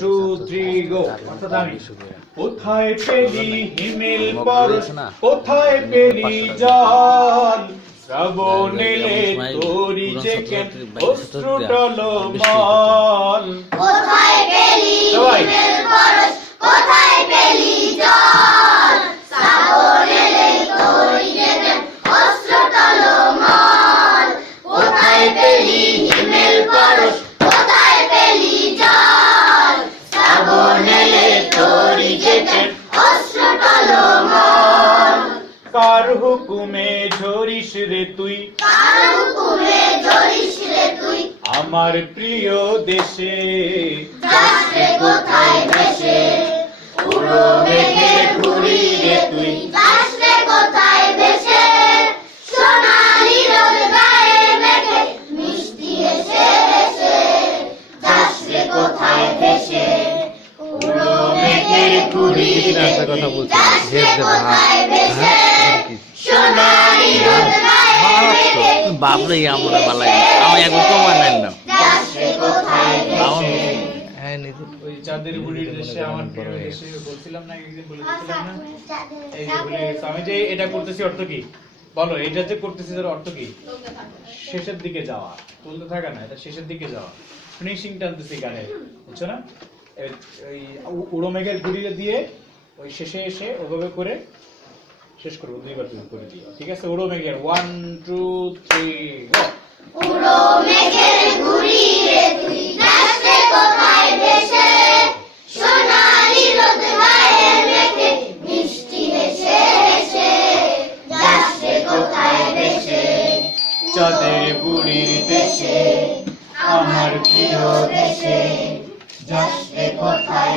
Two three go. কোথায় পেলি হিমেল পরশ, কোথায় পেলি জল, শ্রাবণ এলে তোরি যে কেন অশ্রু টলমল। কোথায় পেলি হিমেল পরশ, কোথায় পেলি জল, শ্রাবণ এলে তোরি যে কেন অশ্রু টলমল। কোথায় পেলি হিমেল পরশ, কোথায় পেলি জল, শ্রাবণ এলে তোরি যে কেন অশ্রু টলমল। কার হুকুমে ঝরিস রে তুই, কার হুকুমে ঝরিস রে তুই, আমার প্রিয় দেশে। যাস রে কোথায় ভেসে, উড়ো মেঘে ঘুরি রে তুই, যাস রে কোথায় ভেসে, সোনালি রোদ গায়ে মেখে মিষ্টি হেসে হেসে। যাস রে কোথায় ভেসে, উড়ো মেঘে ঘুরি রে তুই, যাস রে কোথায় ভেসে, সোনালি রোদ গায়ে মেখে বাপরে আমরা বালাই আমি একবার কমান নেন না যাস রে কোথায় ভেসে। হ্যাঁ নিজে ওই চাঁদের বুড়ির দেশে আমার প্রিয় দেশে বলছিলাম না, একদিন বলেছিলাম না। এই যে ভুলে গেছি আমি, যে এটা করতেছি অর্থ কি বলো? এটা যে করতেছি তার অর্থ কি? শেষের দিকে যাওয়া, চলতে থাকা না, এটা শেষের দিকে যাওয়া, ফিনিশিং টানতেছি গানের, বুঝছো না? ওই উড়ো মেঘের ঘুরিয়ে দিয়ে ওই শেষে এসে ওভাবে করে শেষ করবো, দুইবার তুমি করে দিও, ঠিক আছে? উড়ো মেঘের 1 2 3 গো। উড়ো মেঘের ঘুড়ি রে তুই, যাস রে কোথায় ভেসে, সোনালি রোদ গায়ে মেখে মিষ্টি হেসে হেসে। যাস রে কোথায় ভেসে, চাঁদের বুড়ির দেশে আমার প্রিয় দেশে। যাস রে কোথায়